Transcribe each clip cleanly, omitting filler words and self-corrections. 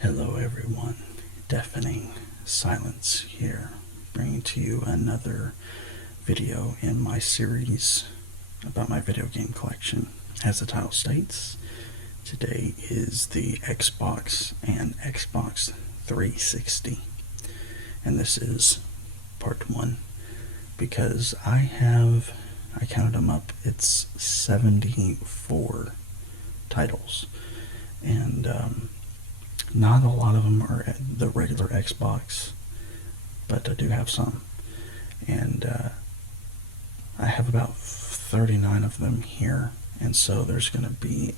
Hello everyone, Deafening Silence here, bringing to you another video in my series about my video game collection. As the title states, today is the Xbox and Xbox 360, and this is part 1, because I counted them up, it's 74 titles, and not a lot of them are the regular Xbox, but I do have some. And I have about 39 of them here, and so there's going to be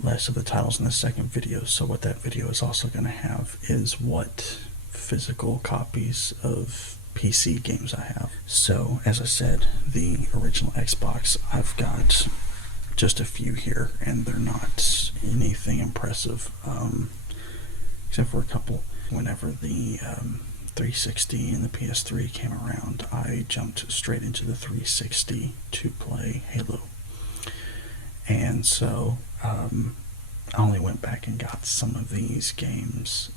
less of the titles in the second video. So what that video is also going to have is what physical copies of PC games I have. So, as I said, the original Xbox, I've got just a few here, and they're not anything impressive, except for a couple. Whenever the 360 and the PS3 came around, I jumped straight into the 360 to play Halo. And so I only went back and got some of these games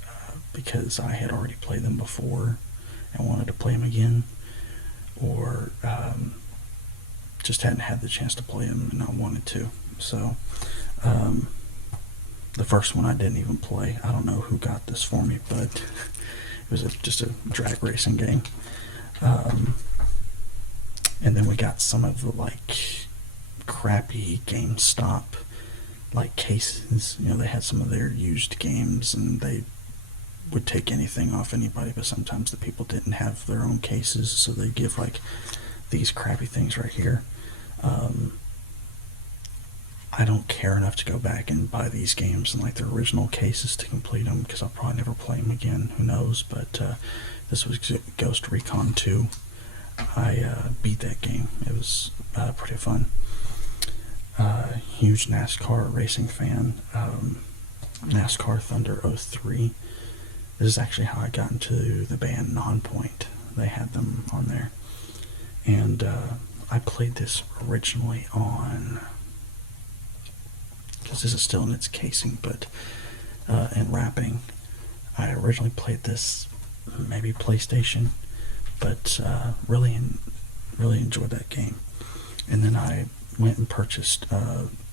because I had already played them before and wanted to play them again, or just hadn't had the chance to play them and I wanted to. So the first one I didn't even play. I don't know who got this for me, but it was just a drag racing game. And then we got some of the crappy GameStop cases. They had some of their used games, and they would take anything off anybody, but sometimes the people didn't have their own cases, so they give these crappy things right here. I don't care enough to go back and buy these games in their original cases to complete them, because I'll probably never play them again, who knows. But this was Ghost Recon 2. I beat that game. It was pretty fun. Huge NASCAR racing fan. NASCAR Thunder 03. This is actually how I got into the band Nonpoint. They had them on there. And I played this originally on, because this is still in its casing, but and wrapping. I originally played this maybe PlayStation, but really enjoyed that game. And then I went and purchased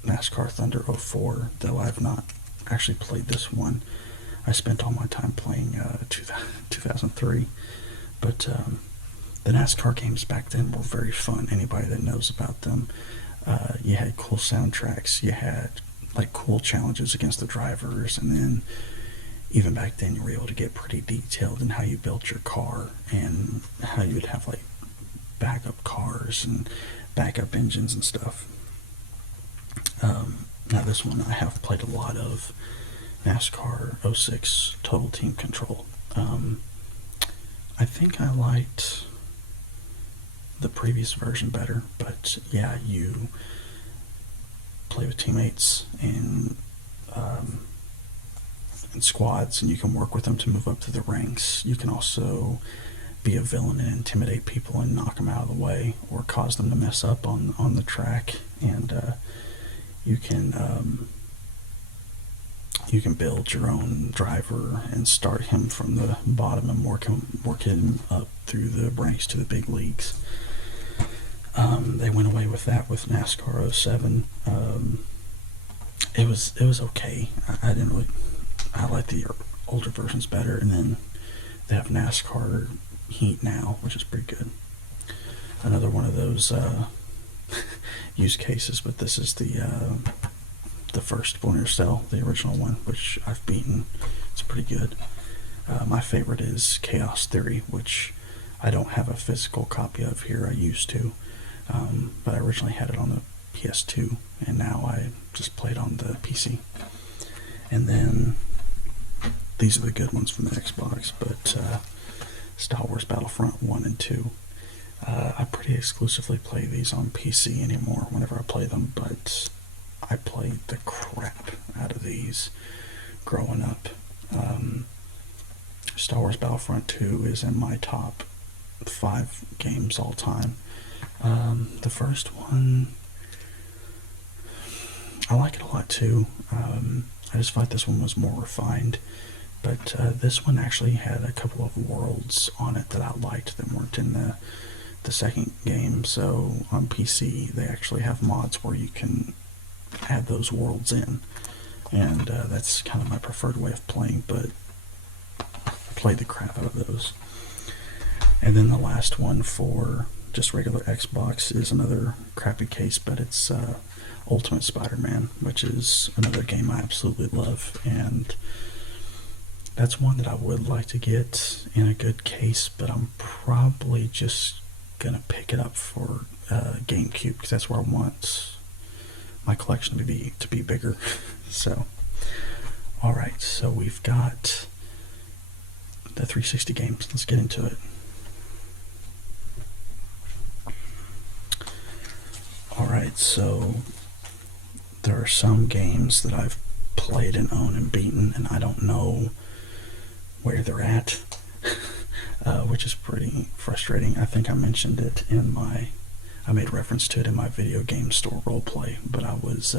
NASCAR Thunder 04, though I've not actually played this one. I spent all my time playing 2003, but the NASCAR games back then were very fun. Anybody that knows about them, you had cool soundtracks, you had cool challenges against the drivers, and then even back then you were able to get pretty detailed in how you built your car and how you would have backup cars and backup engines and stuff. Now this one I have played a lot of, NASCAR 06 Total Team Control. I think I liked the previous version better, but yeah, you play with teammates and squads, and you can work with them to move up to the ranks. You can also be a villain and intimidate people and knock them out of the way, or cause them to mess up on the track. And you can build your own driver and start him from the bottom and work him up through the ranks to the big leagues. They went away with that with NASCAR 07. It was okay. I like the older versions better, and then they have NASCAR Heat now, which is pretty good. Another one of those use cases, but this is the first Splinter Cell, the original one, which I've beaten. It's pretty good. My favorite is Chaos Theory, which I don't have a physical copy of here. I used to, but I originally had it on the PS2, and now I just play it on the PC. And then these are the good ones from the Xbox, but Star Wars Battlefront 1 and 2. I pretty exclusively play these on PC anymore whenever I play them, but I played the crap out of these growing up. Star Wars Battlefront 2 is in my top 5 games all time. The first one, I like it a lot too. I just thought this one was more refined. But this one actually had a couple of worlds on it that I liked that weren't in the second game. So on PC, they actually have mods where you can add those worlds in. And that's kind of my preferred way of playing, but I played the crap out of those. And then the last one for just regular Xbox is another crappy case, but it's Ultimate Spider-Man, which is another game I absolutely love. And that's one that I would like to get in a good case, but I'm probably just gonna pick it up for GameCube, because that's where I want my collection to be bigger. So, all right, so we've got the 360 games. Let's get into it. All right, so there are some games that I've played and owned and beaten, and I don't know where they're at, which is pretty frustrating. I think I mentioned it I made reference to it in my video game store roleplay, but I was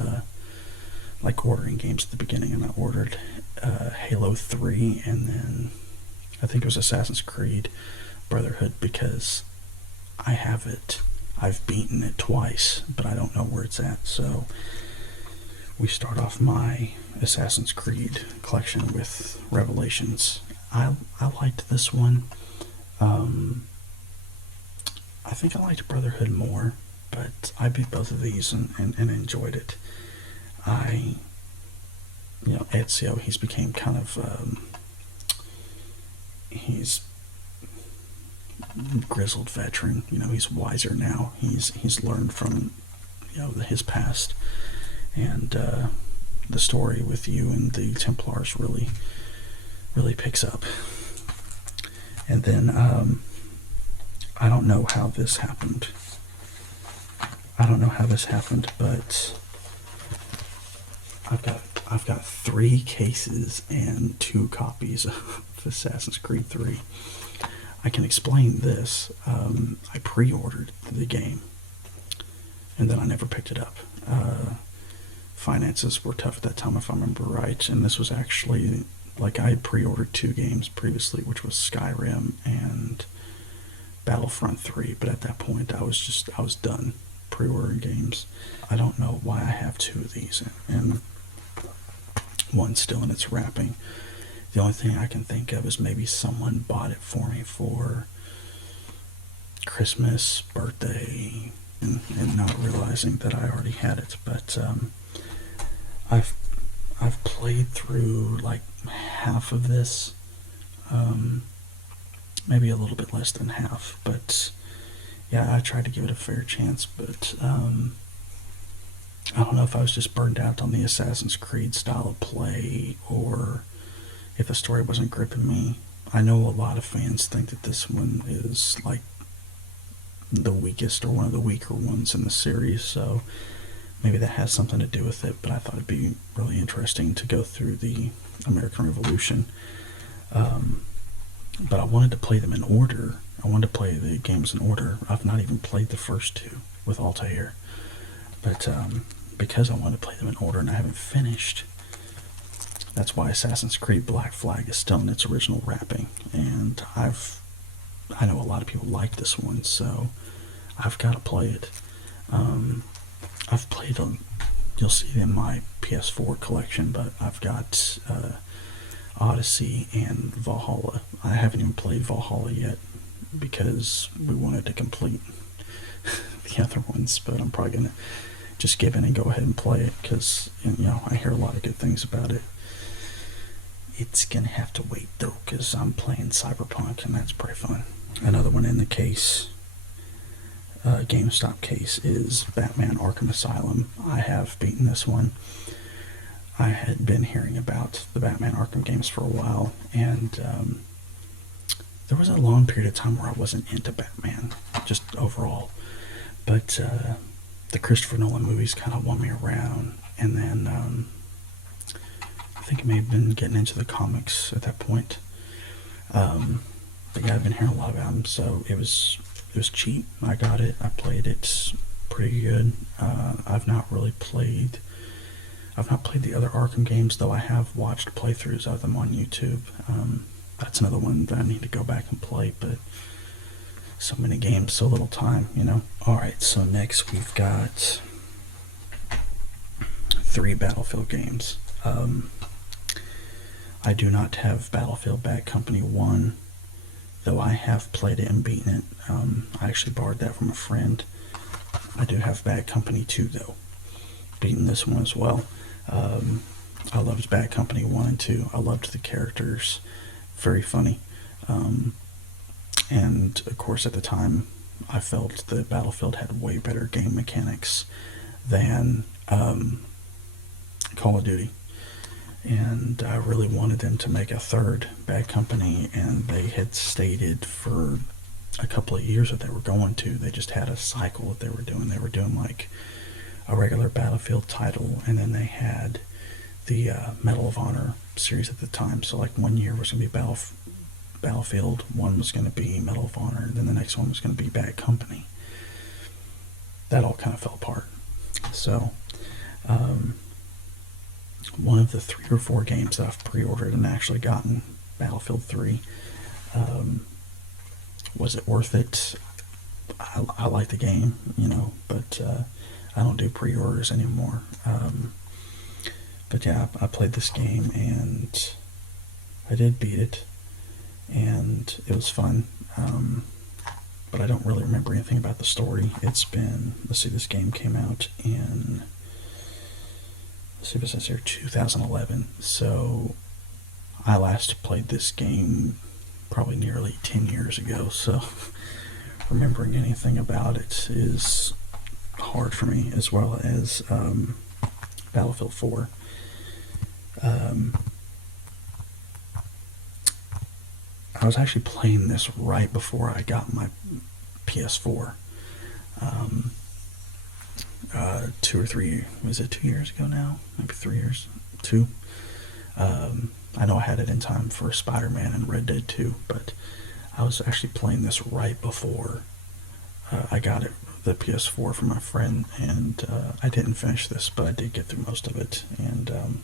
like ordering games at the beginning, and I ordered Halo 3, and then I think it was Assassin's Creed Brotherhood, because I have it. I've beaten it twice, but I don't know where it's at. So we start off my Assassin's Creed collection with Revelations. I liked this one. I think I liked Brotherhood more, but I beat both of these and enjoyed it. Ezio, he's became kind of, he's grizzled veteran. He's wiser now. He's learned from, his past, and the story with you and the Templars really picks up. And then I don't know how this happened. But I've got 3 cases and 2 copies of Assassin's Creed 3. I can explain this. I pre-ordered the game, and then I never picked it up. Finances were tough at that time, if I remember right, and this was actually, like, I had pre-ordered 2 games previously, which was Skyrim and Battlefront 3, but at that point I was done pre-ordering games. I don't know why I have 2 of these, and one's still in its wrapping. The only thing I can think of is maybe someone bought it for me for Christmas, birthday, and not realizing that I already had it. But I've played through like half of this, maybe a little bit less than half. But yeah, I tried to give it a fair chance, but I don't know if I was just burned out on the Assassin's Creed style of play, or if the story wasn't gripping me. I know a lot of fans think that this one is like the weakest or one of the weaker ones in the series, so maybe that has something to do with it, but I thought it'd be really interesting to go through the American Revolution. But I wanted to play them in order. I wanted to play the games in order. I've not even played the first 2 with Altair, but because I wanted to play them in order and I haven't finished, that's why Assassin's Creed Black Flag is still in its original wrapping, and I know a lot of people like this one, so I've got to play it. I've played them. You'll see it in my PS4 collection, but I've got Odyssey and Valhalla. I haven't even played Valhalla yet because we wanted to complete the other ones, but I'm probably gonna just give in and go ahead and play it because I hear a lot of good things about it. It's gonna have to wait though, because I'm playing Cyberpunk, and that's pretty fun. Another one in the case, GameStop case, is Batman Arkham Asylum. I have beaten this one. I had been hearing about the Batman Arkham games for a while, and there was a long period of time where I wasn't into Batman, just overall. But the Christopher Nolan movies kind of won me around, and then I think I may have been getting into the comics at that point. But yeah, I've been hearing a lot about them, so it was cheap. I got it. I played it. It's pretty good. I've not really played I've not played the other Arkham games, though I have watched playthroughs of them on YouTube. That's another one that I need to go back and play, but so many games, so little time, you know. Alright, so next we've got 3 Battlefield games. I do not have Battlefield Bad Company 1, though I have played it and beaten it. I actually borrowed that from a friend. I do have Bad Company 2, though. Beaten this one as well. I loved Bad Company 1 and 2. I loved the characters. Very funny. And, of course, at the time, I felt that Battlefield had way better game mechanics than Call of Duty. And I really wanted them to make a third Bad Company, and they had stated for a couple of years that they were going to. They just had a cycle that they were doing. They were doing like a regular Battlefield title, and then they had the Medal of Honor series at the time. So like 1 year was going to be Battlefield, one was going to be Medal of Honor, and then the next one was going to be Bad Company. That all kind of fell apart. So one of the 3 or 4 games that I've pre-ordered and actually gotten, Battlefield 3, was it worth it? I like the game, you know, but I don't do pre-orders anymore. But yeah, I played this game and I did beat it, and it was fun. But I don't really remember anything about the story. It's been, let's see, this game came out in, let's see if it says here, 2011. So I last played this game probably nearly 10 years ago. So remembering anything about it is hard for me, as well as Battlefield 4. I was actually playing this right before I got my PS4. 2 or 3, was it 2 years ago now? Maybe 3 years? 2? I know I had it in time for Spider-Man and Red Dead 2, but I was actually playing this right before I got it, the PS4 from my friend, and I didn't finish this, but I did get through most of it. And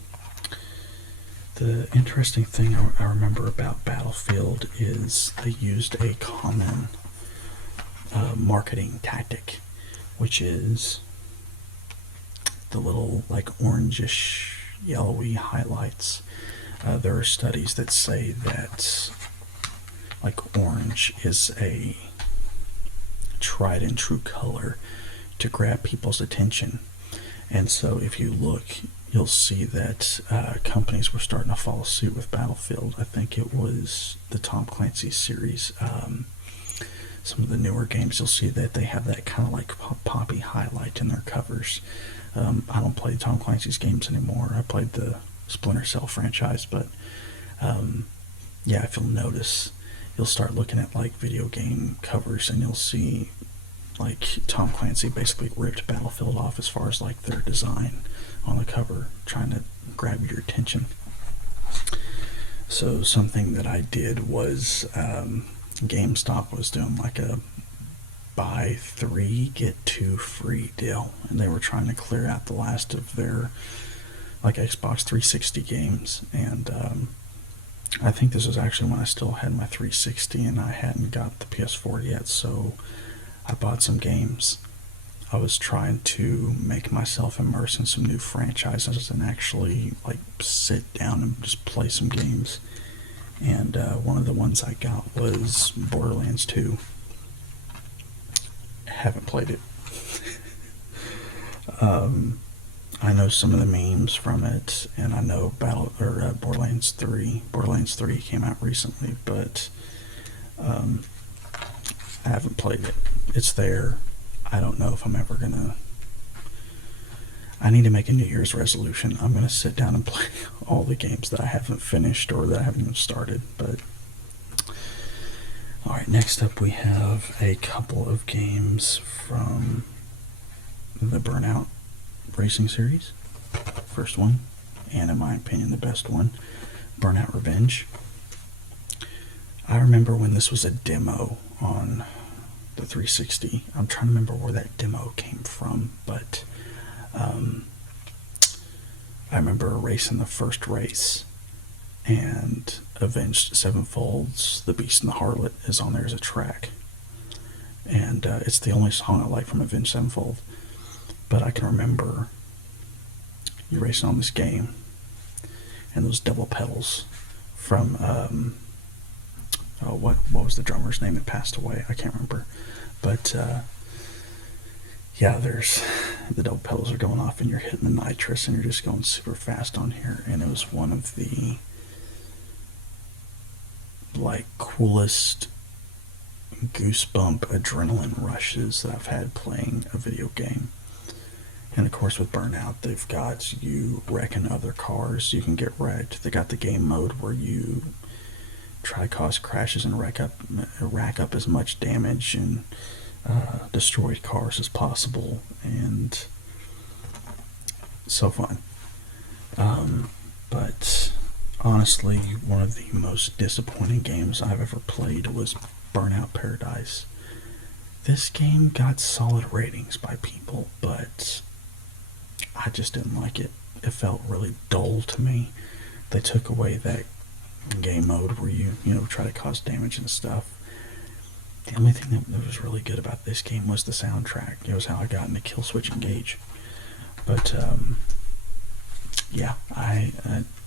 the interesting thing I remember about Battlefield is they used a common marketing tactic, which is the little like orangish, yellowy highlights. There are studies that say that like orange is a tried and true color to grab people's attention. And so if you look, you'll see that companies were starting to follow suit with Battlefield. I think it was the Tom Clancy series. Some of the newer games, you'll see that they have that kind of like poppy highlight in their covers. I don't play Tom Clancy's games anymore. I played the Splinter Cell franchise, but yeah, if you'll notice, you'll start looking at like video game covers and you'll see like Tom Clancy basically ripped Battlefield off as far as like their design on the cover, trying to grab your attention. So something that I did was GameStop was doing like a buy 3 get 2 free deal, and they were trying to clear out the last of their like Xbox 360 games. And I think this was actually when I still had my 360 and I hadn't got the PS4 yet, so I bought some games. I was trying to make myself immerse in some new franchises and actually like sit down and just play some games. And one of the ones I got was Borderlands 2. Haven't played it. I know some of the memes from it, and I know Borderlands 3. Borderlands 3 came out recently, but I haven't played it. It's there. I don't know if I'm ever gonna. I need to make a New Year's resolution. I'm gonna sit down and play all the games that I haven't finished or that I haven't even started. But alright, next up we have a couple of games from the Burnout racing series. First one, and in my opinion the best one, Burnout Revenge. I remember when this was a demo on the 360. I'm trying to remember where that demo came from, but I remember racing the first race, and Avenged Sevenfold's The Beast and the Harlot is on there as a track. And it's the only song I like from Avenged Sevenfold. But I can remember you racing on this game, and those double pedals from, what was the drummer's name that passed away? I can't remember. But, yeah, there's the double pedals are going off, and you're hitting the nitrous, and you're just going super fast on here. And it was one of the, like, coolest goosebump adrenaline rushes that I've had playing a video game. And of course with Burnout, they've got you wrecking other cars. You can get wrecked. They got the game mode where you try to cause crashes and rack up as much damage and destroyed cars as possible, and so fun. But honestly, one of the most disappointing games I've ever played was Burnout Paradise. This game got solid ratings by people, but I just didn't like it. It felt really dull to me. They took away that game mode where you try to cause damage and stuff. The only thing that was really good about this game was the soundtrack. It was how I got into Kill Switch Engage. But yeah, I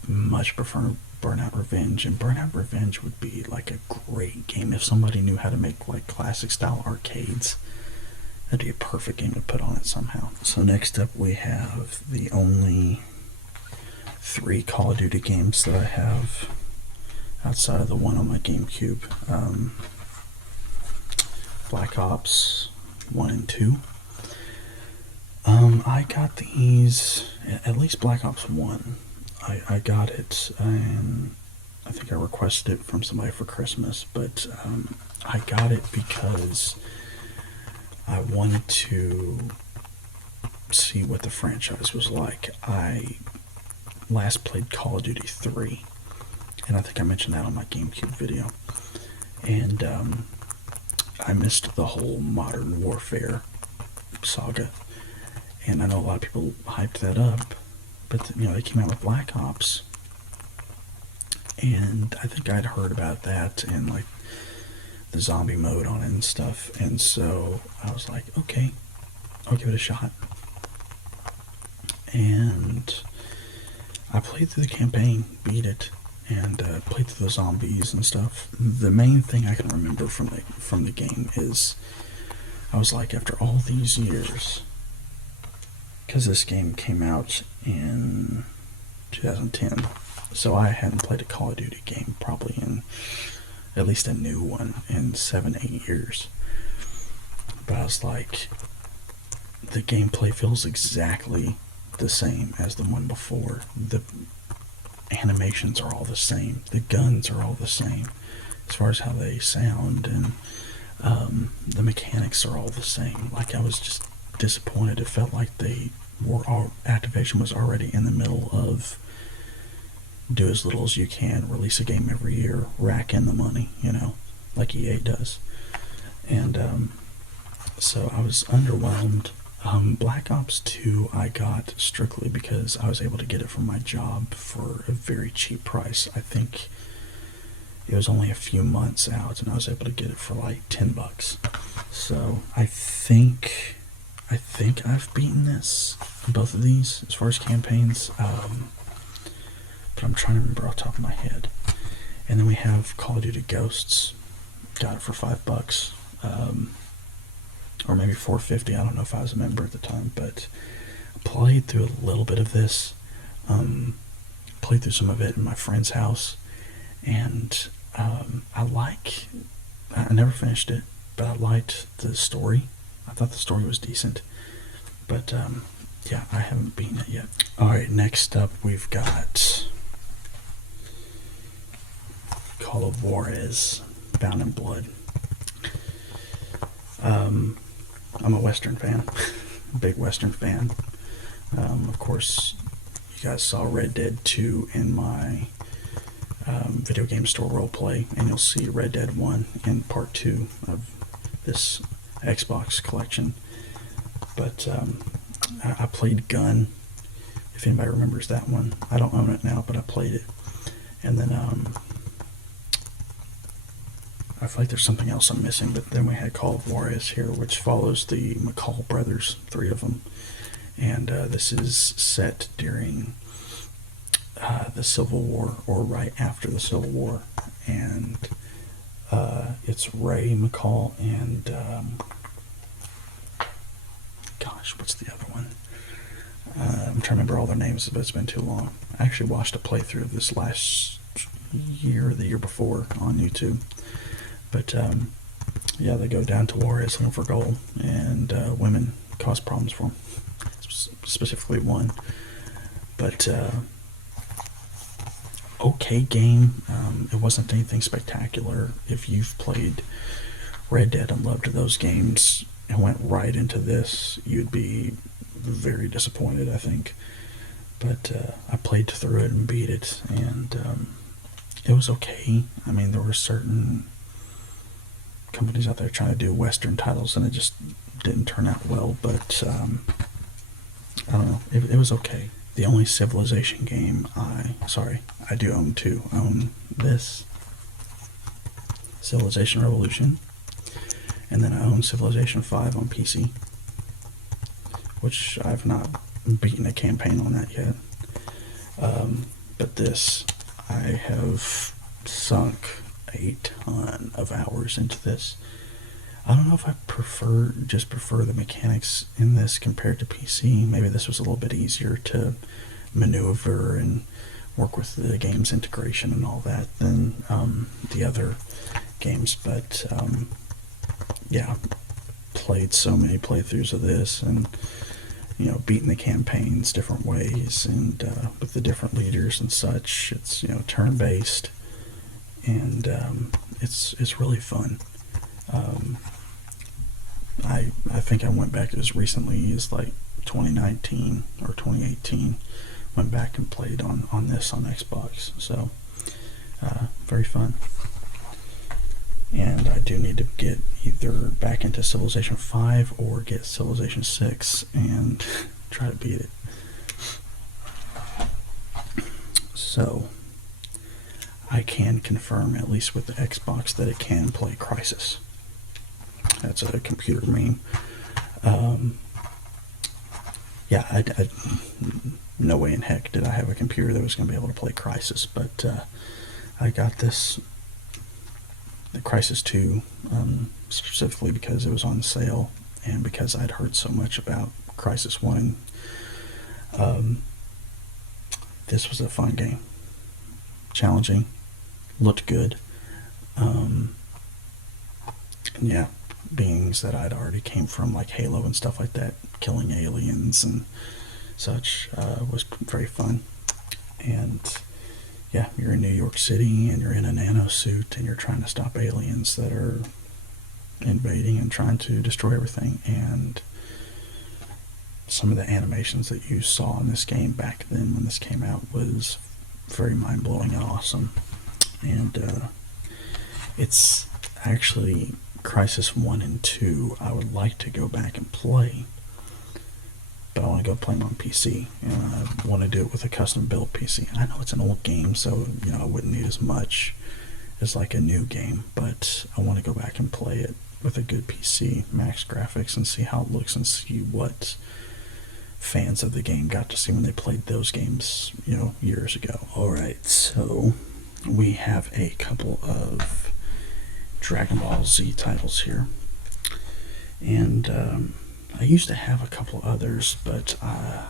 much prefer Burnout Revenge, and Burnout Revenge would be like a great game if somebody knew how to make like classic style arcades. That'd be a perfect game to put on it somehow. So next up we have the only 3 Call of Duty games that I have outside of the one on my GameCube. Black Ops 1 and 2. I got these, at least Black Ops 1. I got it, and I think I requested it from somebody for Christmas, but I got it because I wanted to see what the franchise was like. I last played Call of Duty 3, and I think I mentioned that on my GameCube video, and I missed the whole Modern Warfare saga, and I know a lot of people hyped that up, but they came out with Black Ops, and I think I'd heard about that and like the zombie mode on it and stuff, and so I was like, okay, I'll give it a shot. And I played through the campaign, beat it, and played through the zombies and stuff. The main thing I can remember from the game is I was like, after all these years, because this game came out in 2010, so I hadn't played a Call of Duty game probably in, at least a new one, in 7-8 years. But I was like, the gameplay feels exactly the same as the one before. The animations are all the same. The guns are all the same as far as how they sound, and the mechanics are all the same. Like, I was just disappointed. It felt like Activision was already in the middle of do as little as you can, release a game every year, rack in the money, like EA does. And so I was underwhelmed. Black Ops 2 I got strictly because I was able to get it from my job for a very cheap price. I think it was only a few months out, and I was able to get it for like $10. So I think I've beaten both of these as far as campaigns, but I'm trying to remember off the top of my head. And then we have Call of Duty Ghosts. Got it for $5, or maybe $4.50. I don't know if I was a member at the time, but I played through a little bit of this. Played through some of it in my friend's house, and I never finished it, but I liked the story. I thought the story was decent, but yeah, I haven't beaten it yet. Alright, next up we've got Call of Juarez, Bound in Blood. I'm a Western fan, big Western fan. Of course, you guys saw Red Dead 2 in my video game store roleplay, and you'll see Red Dead 1 in part 2 of this Xbox collection. But I played Gun. if anybody remembers that one. I don't own it now, but I played it. And then I feel like there's something else I'm missing, but then we had Call of Juarez here, which follows the McCall brothers, 3 of them. And this is set during the Civil War, or right after the Civil War. And it's Ray McCall and gosh, what's the other one? I'm trying to remember all their names, but it's been too long. I actually watched a playthrough of this last year or the year before on YouTube. But yeah, they go down to Juarez looking for gold, and women cause problems for them, specifically one. But okay game. It wasn't anything spectacular. If you've played Red Dead and loved those games and went right into this, you'd be very disappointed, I think. But I played through it and beat it, and it was okay. I mean, there were certain companies out there trying to do Western titles, and it just didn't turn out well. But I don't know. It was okay. The only Civilization game I do own 2. I own this, Civilization Revolution, and then I own Civilization 5 on PC, which I've not beaten a campaign on that yet. But this, I have sunk a ton of hours into this. I don't know if I prefer the mechanics in this compared to PC. Maybe this was a little bit easier to maneuver and work with the game's integration and all that than the other games. But yeah, played so many playthroughs of this, and beating the campaigns different ways, and with the different leaders and such. It's turn-based, and it's really fun. I think I went back as recently as like 2019 or 2018. Went back and played on this on Xbox. So very fun. And I do need to get either back into Civilization 5 or get Civilization 6 and try to beat it. So I can confirm, at least with the Xbox, that it can play Crysis. That's a computer meme. Yeah, I no way in heck did I have a computer that was going to be able to play Crysis, but I got this, the Crysis 2, specifically because it was on sale, and because I'd heard so much about Crysis 1. This was a fun game. Challenging. Looked good. And yeah, beings that I'd already came from, like Halo and stuff like that, killing aliens and such, was very fun. And yeah, you're in New York City, and you're in a nano suit, and you're trying to stop aliens that are invading and trying to destroy everything. And some of the animations that you saw in this game back then when this came out was very mind-blowing and awesome. And it's actually Crysis 1 and 2 I would like to go back and play, but I want to go play them on PC, and I want to do it with a custom built PC. I know it's an old game, so I wouldn't need as much as like a new game, but I want to go back and play it with a good PC, max graphics, and see how it looks, and see what fans of the game got to see when they played those games, years ago. Alright, so we have a couple of DragonBall Z titles here, and I used to have a couple others, but I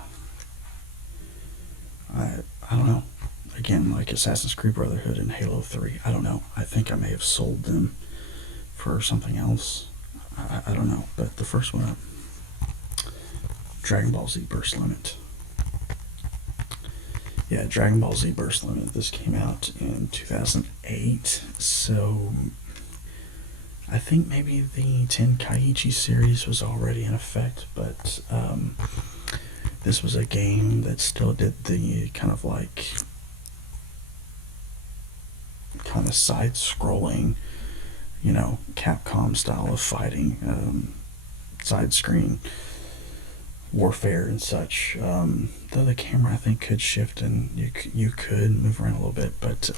don't know. Again, like Assassin's Creed Brotherhood and Halo 3, I don't know. I think I may have sold them for something else. I don't know. But the first one up, Dragon Ball Z Burst Limit. Yeah, Dragon Ball Z Burst Limit. This came out in 2008, so I think maybe the Tenkaichi series was already in effect, but this was a game that still did the kind of side-scrolling, Capcom style of fighting, side screen, warfare and such. Though the camera I think could shift and you could move around a little bit, but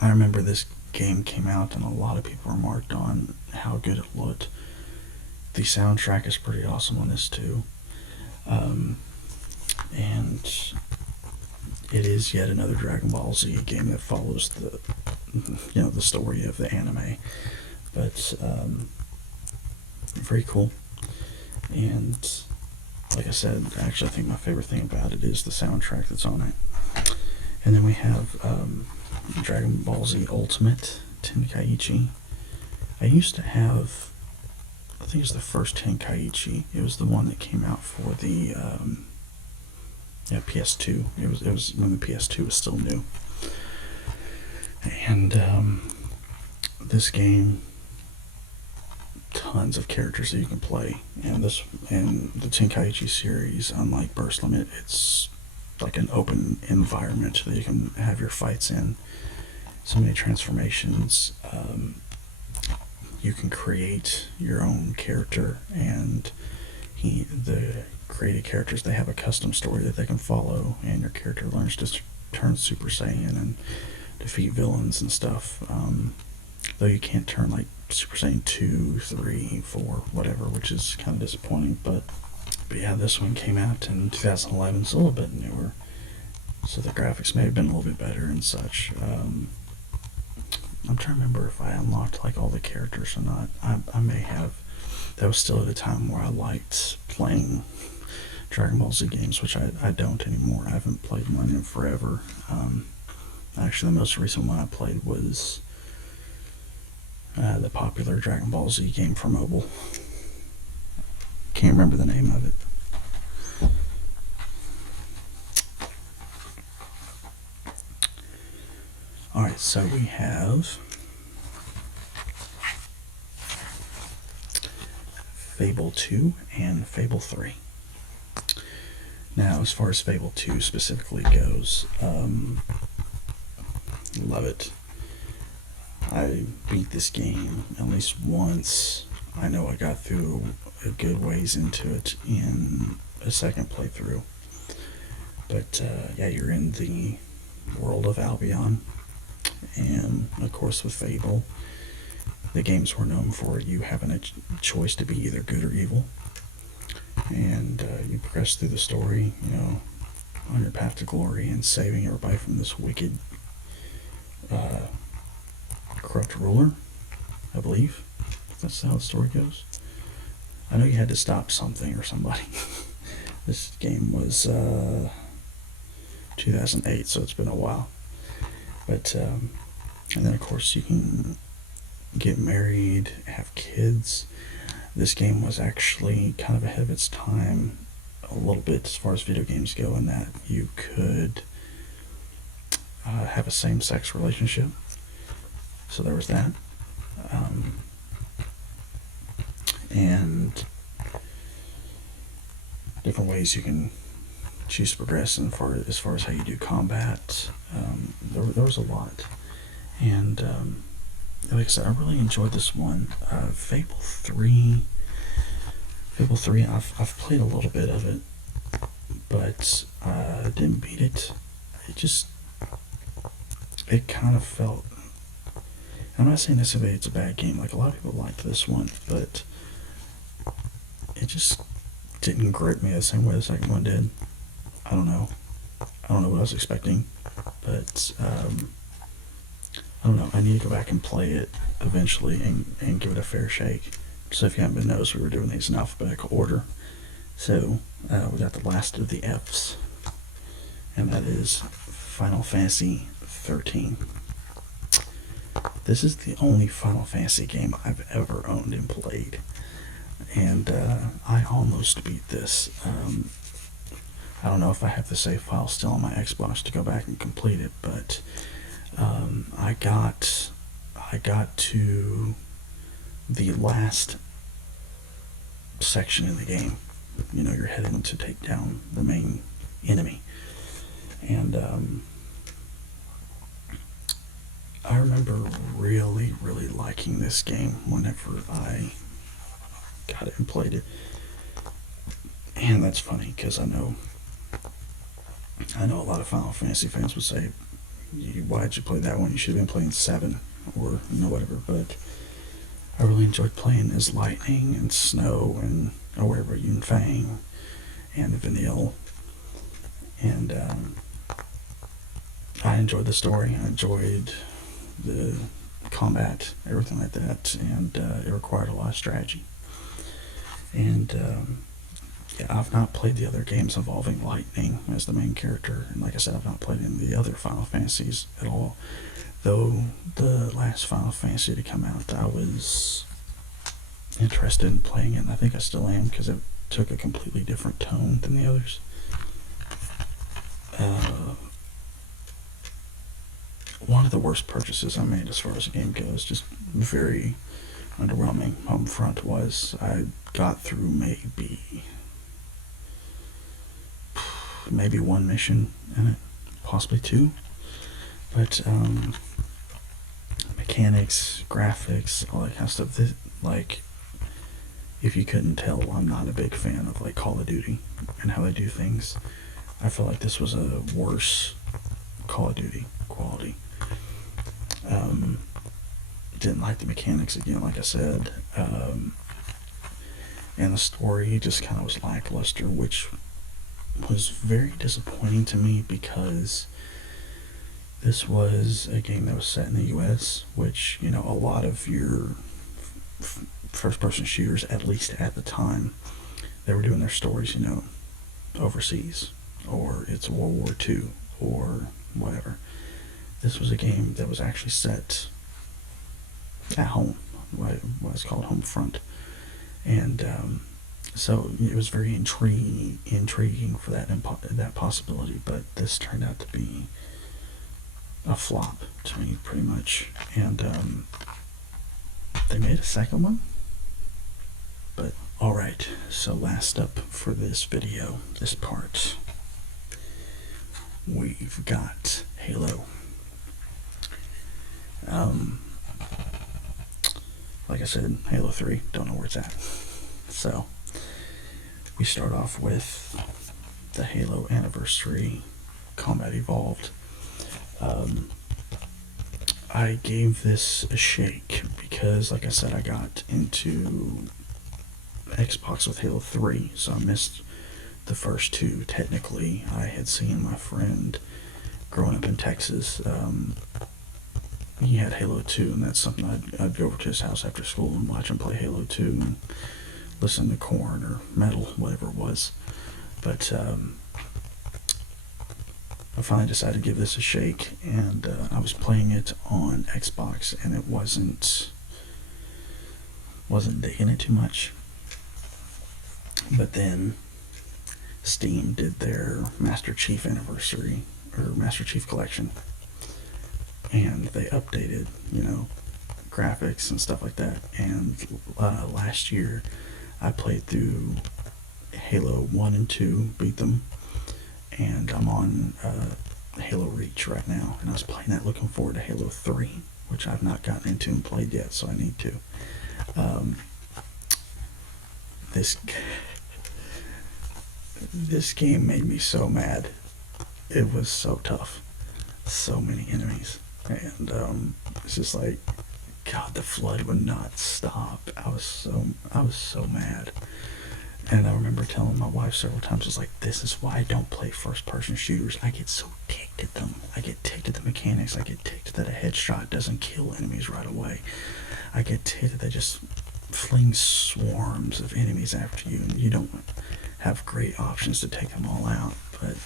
I remember this game came out and a lot of people remarked on how good it looked. The soundtrack is pretty awesome on this too, and it is yet another Dragon Ball Z game that follows the story of the anime, but very cool. And like I said, actually I think my favorite thing about it is the soundtrack that's on it. And then we have Dragon Ball Z Ultimate Tenkaichi. I used to have, I think it's the first Tenkaichi. It was the one that came out for the PS2. It was when the PS2 was still new. And this game, tons of characters that you can play, and the Tenkaichi series, unlike Burst Limit, it's like an open environment that you can have your fights in. So many transformations. You can create your own character, and the created characters, they have a custom story that they can follow, and your character learns to turn Super Saiyan and defeat villains and stuff. Though you can't turn like Super Saiyan 2, 3, 4, whatever, which is kind of disappointing. But yeah, this one came out in 2011, so a little bit newer. So the graphics may have been a little bit better and such. I'm trying to remember if I unlocked like all the characters or not. I may have. That was still at a time where I liked playing Dragon Ball Z games, which I don't anymore. I haven't played one in forever. Actually, the most recent one I played was the popular Dragon Ball Z game for mobile. Can't remember the name of it. Alright, so we have Fable 2 and Fable 3. Now, as far as Fable 2 specifically goes, love it. I beat this game at least once. I know I got through a good ways into it in a second playthrough. But yeah, you're in the world of Albion. And of course with Fable, the games were known for you having a choice to be either good or evil. And you progress through the story, on your path to glory and saving everybody from this wicked, corrupt ruler, I believe. That's how the story goes. I know you had to stop something or somebody. This game was 2008, so it's been a while. But, and then of course you can get married, have kids. This game was actually kind of ahead of its time a little bit as far as video games go, in that you could have a same-sex relationship. So there was that. And different ways you can choose to progress as far as how you do combat. There was a lot. And like I said, I really enjoyed this one. Fable 3, I've played a little bit of it, but I didn't beat it. It kind of felt, I'm not saying necessarily it's a bad game, like a lot of people liked this one, but it just didn't grip me the same way the second one did. I don't know what I was expecting, but I don't know. I need to go back and play it eventually and give it a fair shake. So if you haven't been noticed, we were doing these in alphabetical order. So we got the last of the F's, and that is Final Fantasy 13. This is the only Final Fantasy game I've ever owned and played, and I almost beat this. I don't know if I have the save file still on my Xbox to go back and complete it, but I got to the last section in the game. You're heading to take down the main enemy, and I remember really, really liking this game whenever I got it and played it. And that's funny because I know a lot of Final Fantasy fans would say, "Why'd you play that one? You should have been playing 7 or whatever." But I really enjoyed playing as Lightning and Snow and wherever Yunfang and Vanille, and I enjoyed the story. I enjoyed the combat, everything like that, and it required a lot of strategy. And yeah, I've not played the other games involving Lightning as the main character, and like I said, I've not played any of the other Final Fantasies at all. Though the last Final Fantasy to come out, I was interested in playing it, and I think I still am because it took a completely different tone than the others. One of the worst purchases I made as far as the game goes, just very underwhelming. Homefront was, I got through maybe one mission in it, possibly 2, but mechanics, graphics, all that kind of stuff, like, if you couldn't tell, I'm not a big fan of like Call of Duty and how they do things. I feel like this was a worse Call of Duty quality. Didn't like the mechanics again, like I said, and the story just kind of was lackluster, which was very disappointing to me because this was a game that was set in the US, which, a lot of your first-person shooters, at least at the time, they were doing their stories, overseas, or it's World War II, or whatever. This was a game that was actually set at home, what's called Homefront, and so it was very intriguing for that possibility. But this turned out to be a flop to me, pretty much. And they made a second one. But alright, so last up for this video, this part, we've got Halo. Like I said, Halo 3, don't know where it's at. So, we start off with the Halo Anniversary Combat Evolved. I gave this a shake because, like I said, I got into Xbox with Halo 3, so I missed the first 2. Technically, I had seen my friend growing up in Texas. He had Halo 2, and that's something I'd go over to his house after school and watch him play Halo 2 and listen to Korn or metal, whatever it was. But I finally decided to give this a shake, and I was playing it on Xbox, and it wasn't digging it too much. But then Steam did their Master Chief Anniversary, or Master Chief Collection, and they updated, graphics and stuff like that. And last year I played through Halo 1 and 2, beat them, and I'm on Halo Reach right now, and I was playing that looking forward to Halo 3, which I've not gotten into and played yet, so I need to. This game made me so mad. It was so tough. So many enemies. And it's just like, God, the flood would not stop. I was so mad. And I remember telling my wife several times, it's like, this is why I don't play first-person shooters. I get so ticked at them. I get ticked at the mechanics. I get ticked that a headshot doesn't kill enemies right away. I get ticked that they just fling swarms of enemies after you, and you don't have great options to take them all out. But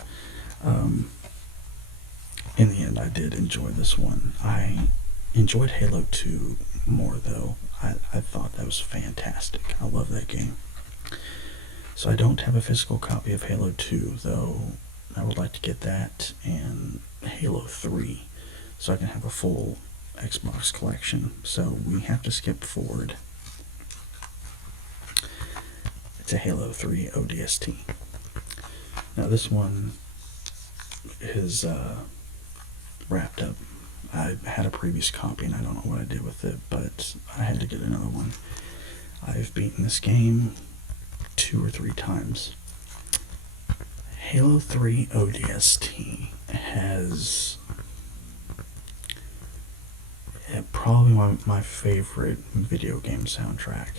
in the end, I did enjoy this one. I enjoyed Halo 2 more, though. I thought that was fantastic. I love that game. So I don't have a physical copy of Halo 2, though I would like to get that and Halo 3 so I can have a full Xbox collection. So we have to skip forward to Halo 3 ODST. Now this one is wrapped up. I had a previous copy and I don't know what I did with it, but I had to get another one. I've beaten this game 2 or 3 times, Halo 3 ODST has probably my favorite video game soundtrack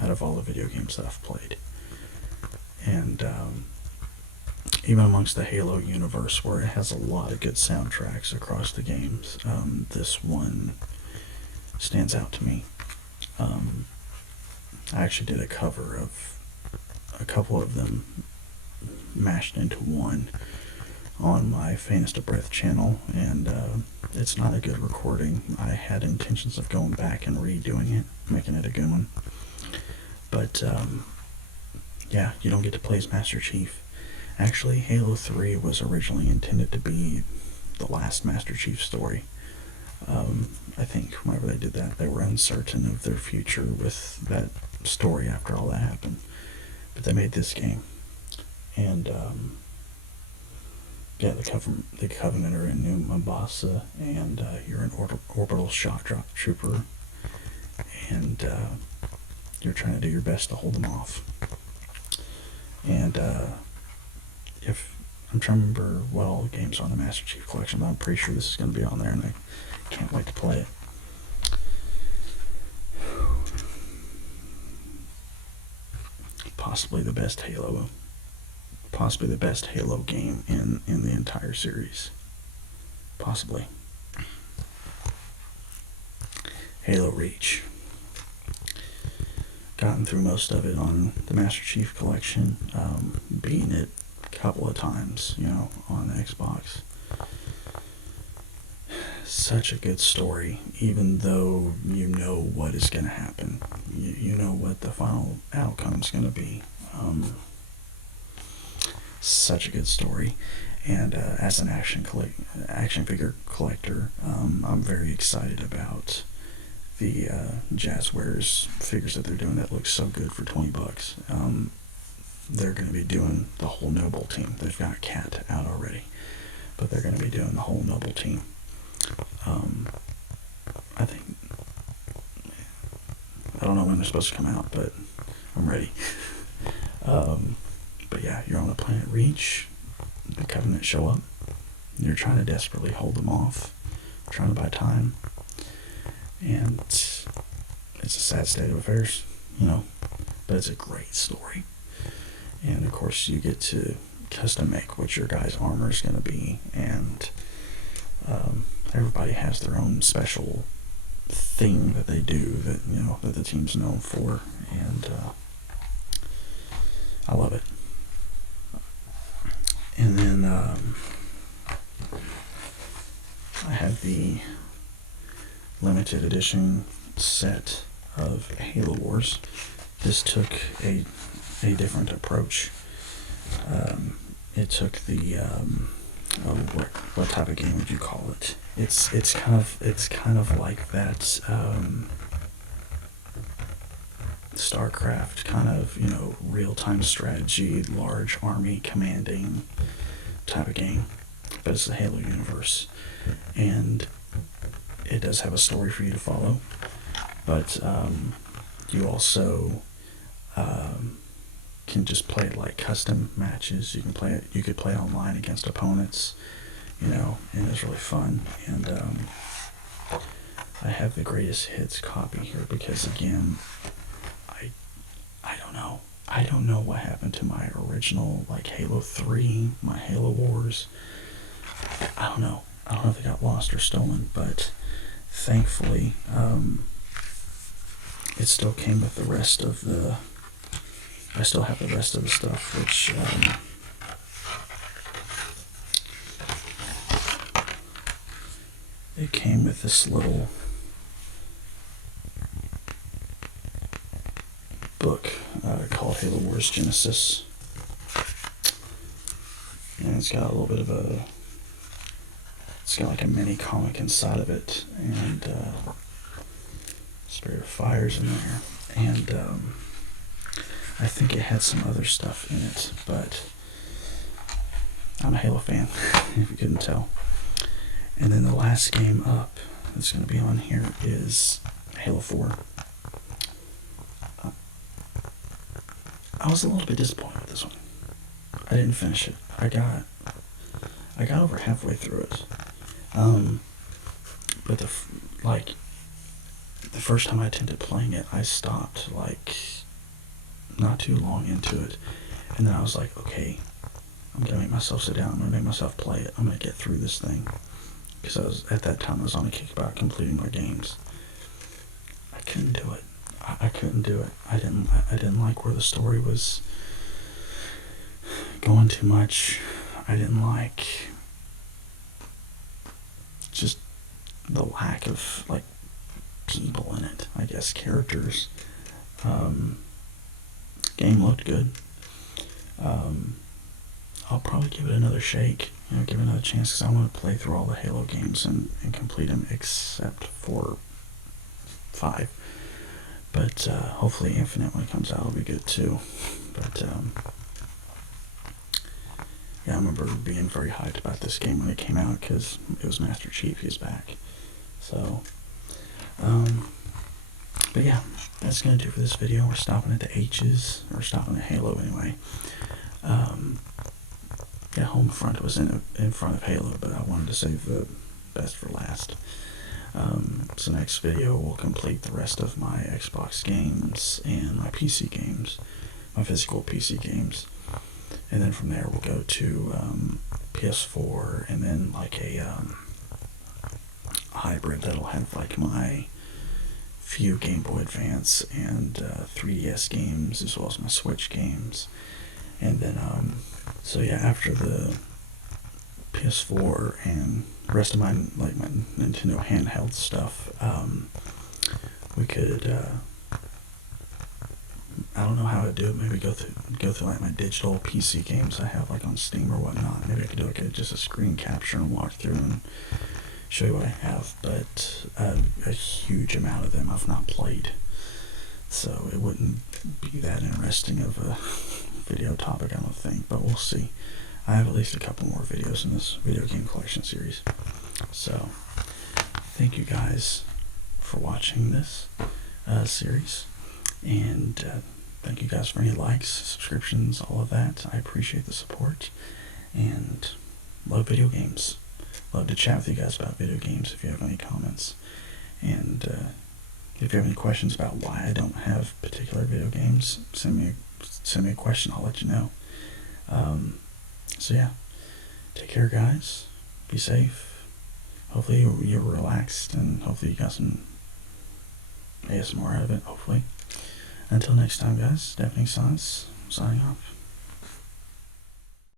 out of all the video games that I've played. And even amongst the Halo universe, where it has a lot of good soundtracks across the games, this one stands out to me. I actually did a cover of a couple of them mashed into one on my Faintest of Breath channel, and it's not a good recording. I had intentions of going back and redoing it, making it a good one. But yeah, you don't get to play as Master Chief. Actually, Halo 3 was originally intended to be the last Master Chief story. I think whenever they did that, they were uncertain of their future with that story after all that happened. But they made this game. And yeah, the Covenant are in New Mombasa, and you're an orbital shock trooper, and you're trying to do your best to hold them off. And if I'm trying to remember what all the games are on the Master Chief Collection, but I'm pretty sure this is going to be on there, and I can't wait to play it. Possibly the best Halo game in the entire series. Possibly. Halo Reach. Gotten through most of it on the Master Chief Collection, beating it a couple of times, on the Xbox. Such a good story, even though you know what is going to happen. You know what the final outcome's going to be. Such a good story. And as an action figure collector, I'm very excited about the Jazzwares figures that they're doing that look so good for $20. They're going to be doing the whole Noble team. They've got Cat out already, but they're going to be doing the whole Noble team. I don't know when they're supposed to come out, but I'm ready. But yeah, you're on the planet Reach. The Covenant show up. You're trying to desperately hold them off, trying to buy time. And it's a sad state of affairs, but it's a great story. And of course, you get to custom make what your guy's armor is going to be, and everybody has their own special thing that they do that the team's known for, and I love it. And then I have the limited edition set of Halo Wars. This took a different approach. It took the what type of game would you call it? It's kind of like that StarCraft kind of real-time strategy, large army commanding type of game, but it's the Halo universe, and it does have a story for you to follow, but you also can just play like custom matches. You could play online against opponents, and it's really fun. And I have the greatest hits copy here because, again, I don't know what happened to my original, like Halo 3, my Halo Wars. I don't know if they got lost or stolen, but thankfully it still came with the rest of the, I still have the rest of the stuff, which it came with this little book called Halo Wars Genesis, and it's got a little bit of it's got like a mini comic inside of it, and Spirit of Fire's in there, and I think it had some other stuff in it, but I'm a Halo fan, if you couldn't tell. And then the last game up that's going to be on here is Halo 4. I was a little bit disappointed with this one. I didn't finish it. I got over halfway through it. But the first time I attempted playing it, I stopped like not too long into it, and then I was like, okay, I'm gonna make myself sit down. I'm gonna make myself play it. I'm gonna get through this thing, because at that time I was on a kick about completing my games. I couldn't do it. I couldn't do it. I didn't like where the story was going too much. I didn't like just the lack of like people in it. I guess characters. Game looked good. I'll probably give it another shake. Give it another chance, because I want to play through all the Halo games and complete them except for 5. But hopefully Infinite, when it comes out, will be good too. But yeah, I remember being very hyped about this game when it came out, because it was Master Chief. He's back. So, but yeah, that's gonna do for this video. We're stopping at the H's, or stopping at Halo anyway. Yeah, Homefront was in front of Halo, but I wanted to save the best for last. So next video will complete the rest of my Xbox games and my PC games, my physical PC games, and then from there we'll go to PS4, and then like a hybrid that'll have like my few Game Boy Advance and 3DS games, as well as my Switch games. And then so yeah, after the PS4 and the rest of my Nintendo handheld stuff, we could I don't know how to do it. Maybe go through like my digital PC games I have like on Steam or whatnot. Maybe I could do like just a screen capture and walk through and show you what I have. But a huge amount of them I've not played, so it wouldn't be that interesting of a video topic, I don't think. But we'll see. I have at least a couple more videos in this video game collection series. So thank you guys for watching this series, and thank you guys for any likes, subscriptions, all of that. I appreciate the support, and love video games. Love to chat with you guys about video games if you have any comments, and if you have any questions about why I don't have particular video games, send me a question. I'll let you know. So yeah, take care, guys. Be safe. Hopefully you're relaxed, and hopefully you got some ASMR out of it, hopefully. Until next time, guys, Deafening signing off.